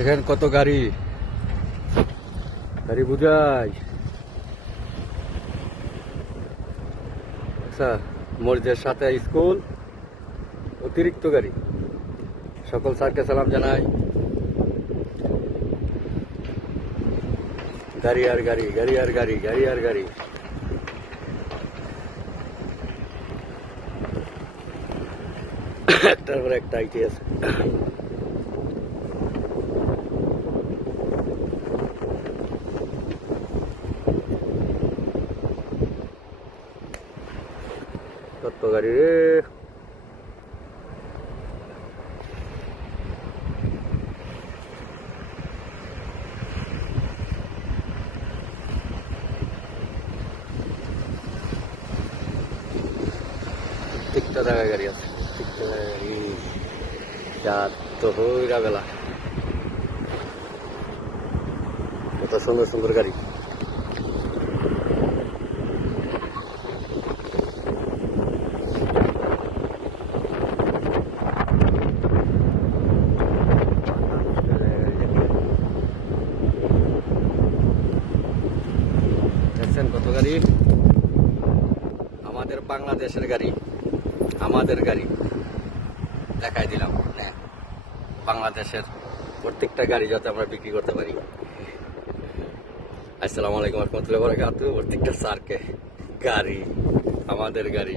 এখানে কত গাড়ি গাড়ি বুঝাই। আচ্ছা, মসজিদের সাথে স্কুল, অতিরিক্ত গাড়ি। সকল স্যারকে সালাম জানাই। গাড়ি আর গাড়ি, গাড়ি আর গাড়ি, গাড়ি আর গাড়ি। একটার পর একটা আইটি আছে। কত গাড়ি রে। প্রত্যেকটা জায়গায় গাড়ি আছে, প্রত্যেকটা জায়গায় গাড়ি। রাত তো হইরা বেলা, কত সুন্দর সুন্দর গাড়ি। দেখছেন কত গাড়ি। আমাদের বাংলাদেশের গাড়ি, আমাদের গাড়ি দেখাই দিলাম। বাংলাদেশের প্রত্যেকটা গাড়ি যাতে আমরা বিক্রি করতে পারি। আসসালামু আলাইকুম ওয়া রাহমাতুল্লাহি ওয়া বারাকাতুহু। প্রত্যেকটা স্যারকে গাড়ি, আমাদের গাড়ি।